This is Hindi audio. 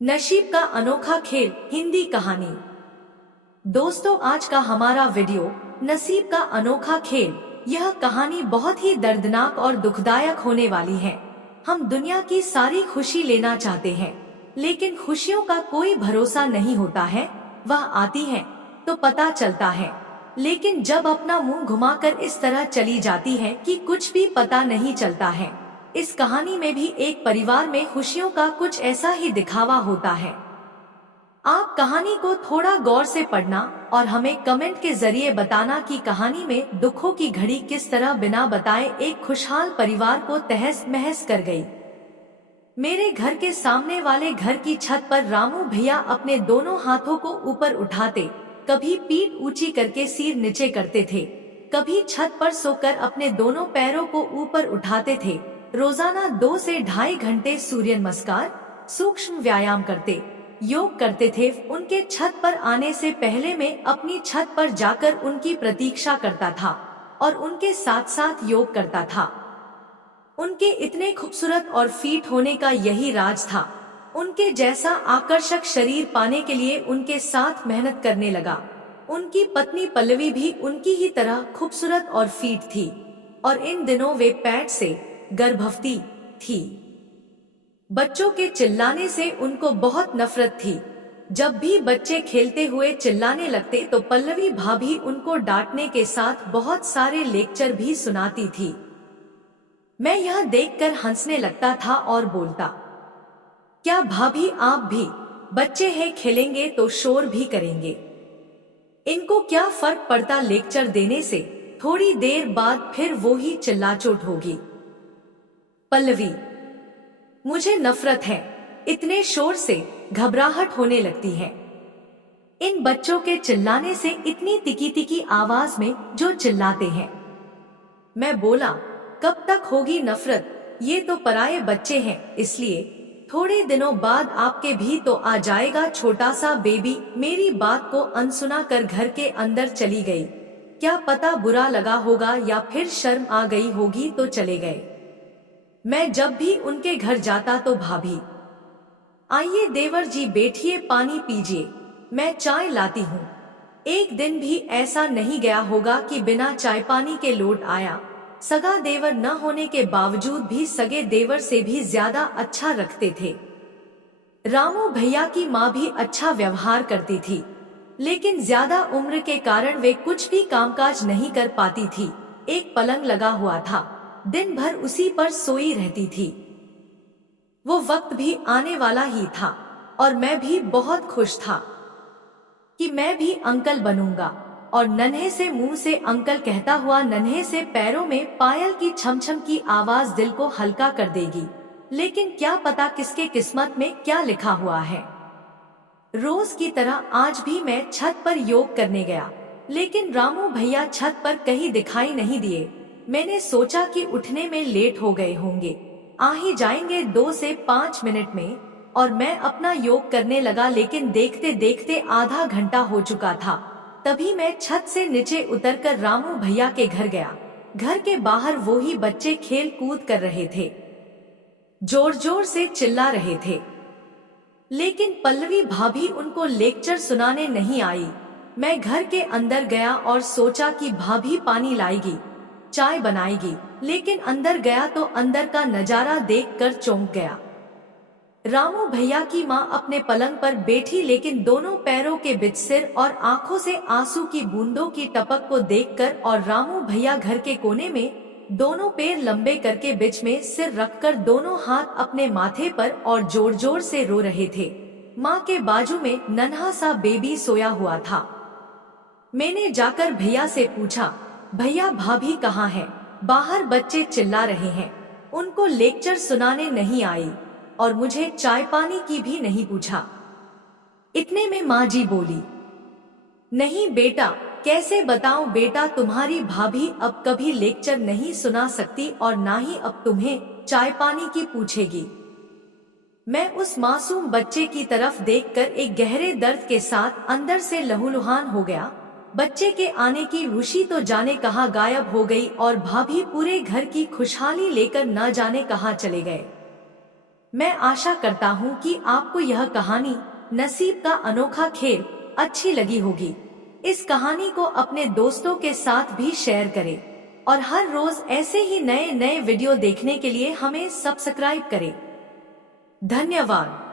नसीब का अनोखा खेल हिंदी कहानी। दोस्तों, आज का हमारा वीडियो नसीब का अनोखा खेल। यह कहानी बहुत ही दर्दनाक और दुखदायक होने वाली है। हम दुनिया की सारी खुशी लेना चाहते हैं, लेकिन खुशियों का कोई भरोसा नहीं होता है। वह आती है तो पता चलता है, लेकिन जब अपना मुंह घुमाकर इस तरह चली जाती है कि कुछ भी पता नहीं चलता है। इस कहानी में भी एक परिवार में खुशियों का कुछ ऐसा ही दिखावा होता है। आप कहानी को थोड़ा गौर से पढ़ना और हमें कमेंट के जरिए बताना कि कहानी में दुखों की घड़ी किस तरह बिना बताए एक खुशहाल परिवार को तहस महस कर गई। मेरे घर के सामने वाले घर की छत पर रामू भैया अपने दोनों हाथों को ऊपर उठाते, कभी पीठ ऊंची करके सिर नीचे करते थे, कभी छत पर सोकर अपने दोनों पैरों को ऊपर उठाते थे। रोजाना 2 से ढाई घंटे सूर्य नमस्कार, सूक्ष्म व्यायाम करते, योग करते थे। उनके छत पर आने से पहले मैं अपनी छत पर जाकर उनकी प्रतीक्षा करता था और उनके साथ साथ योग करता था। उनके इतने खूबसूरत और फिट होने का यही राज था। उनके जैसा आकर्षक शरीर पाने के लिए उनके साथ मेहनत करने लगा। उनकी पत्नी पल्लवी भी उनकी ही तरह खूबसूरत और फिट थी, और इन दिनों वे पेट से गर्भवती थी। बच्चों के चिल्लाने से उनको बहुत नफरत थी। जब भी बच्चे खेलते हुए चिल्लाने लगते तो पल्लवी भाभी उनको डांटने के साथ बहुत सारे लेक्चर भी सुनाती थी। मैं यह देखकर हंसने लगता था और बोलता, क्या भाभी आप भी बच्चे हैं, खेलेंगे तो शोर भी करेंगे, इनको क्या फर्क पड़ता लेक्चर देने से। थोड़ी देर बाद फिर वो ही चिल्लाचोट होगी। पल्लवी, मुझे नफरत है, इतने शोर से घबराहट होने लगती है। इन बच्चों के चिल्लाने से इतनी तिकी तिकी आवाज में जो चिल्लाते हैं। मैं बोला, कब तक होगी नफरत, ये तो पराये बच्चे हैं, इसलिए थोड़े दिनों बाद आपके भी तो आ जाएगा छोटा सा बेबी। मेरी बात को अनसुना कर घर के अंदर चली गई। क्या पता बुरा लगा होगा या फिर शर्म आ गई होगी तो चले गए। मैं जब भी उनके घर जाता तो भाभी, आइए देवर जी बैठिए, पानी पीजिए, मैं चाय लाती हूँ। एक दिन भी ऐसा नहीं गया होगा कि बिना चाय पानी के लौट आया। सगा देवर न होने के बावजूद भी सगे देवर से भी ज्यादा अच्छा रखते थे। रामू भैया की माँ भी अच्छा व्यवहार करती थी, लेकिन ज्यादा उम्र के कारण वे कुछ भी कामकाज नहीं कर पाती थी। एक पलंग लगा हुआ था, दिन भर उसी पर सोई रहती थी। वो वक्त भी आने वाला ही था और मैं भी बहुत खुश था कि मैं भी अंकल बनूंगा। और नन्हे से मुंह से अंकल कहता हुआ नन्हे से पैरों में पायल की छमछम की आवाज दिल को हल्का कर देगी। लेकिन क्या पता किसके किस्मत में क्या लिखा हुआ है। रोज की तरह आज भी मैं छत पर योग करने गया, लेकिन रामू भैया छत पर कहीं दिखाई नहीं दिए। मैंने सोचा कि उठने में लेट हो गए होंगे, आ ही जाएंगे 2 से 5 मिनट में, और मैं अपना योग करने लगा। लेकिन देखते देखते आधा घंटा हो चुका था। तभी मैं छत से नीचे उतरकर रामू भैया के घर गया। घर के बाहर वो ही बच्चे खेल कूद कर रहे थे, जोर जोर से चिल्ला रहे थे, लेकिन पल्लवी भाभी उनको लेक्चर सुनाने नहीं आई। मैं घर के अंदर गया और सोचा कि भाभी पानी लाएगी, चाय बनाएगी, लेकिन अंदर गया तो अंदर का नजारा देखकर चौंक गया। रामू भैया की माँ अपने पलंग पर बैठी, लेकिन दोनों पैरों के बीच सिर और आंखों से आंसू की बूंदों की टपक को देखकर, और रामू भैया घर के कोने में दोनों पैर लंबे करके बीच में सिर रखकर दोनों हाथ अपने माथे पर और जोर जोर से रो रहे थे। माँ के बाजू में नन्हा सा बेबी सोया हुआ था। मैंने जाकर भैया से पूछा, भैया भाभी कहाँ है? बाहर बच्चे चिल्ला रहे हैं, उनको लेक्चर सुनाने नहीं आई और मुझे चाय पानी की भी नहीं पूछा। इतने में माँ जी बोली, नहीं बेटा, कैसे बताऊं बेटा, तुम्हारी भाभी अब कभी लेक्चर नहीं सुना सकती और ना ही अब तुम्हें चाय पानी की पूछेगी। मैं उस मासूम बच्चे की तरफ देखकर एक गहरे दर्द के साथ अंदर से लहूलुहान हो गया। बच्चे के आने की खुशी तो जाने कहाँ गायब हो गई और भाभी पूरे घर की खुशहाली लेकर न जाने कहाँ चले गए। मैं आशा करता हूँ कि आपको यह कहानी नसीब का अनोखा खेल अच्छी लगी होगी। इस कहानी को अपने दोस्तों के साथ भी शेयर करें और हर रोज ऐसे ही नए नए वीडियो देखने के लिए हमें सब्सक्राइब करें। धन्यवाद।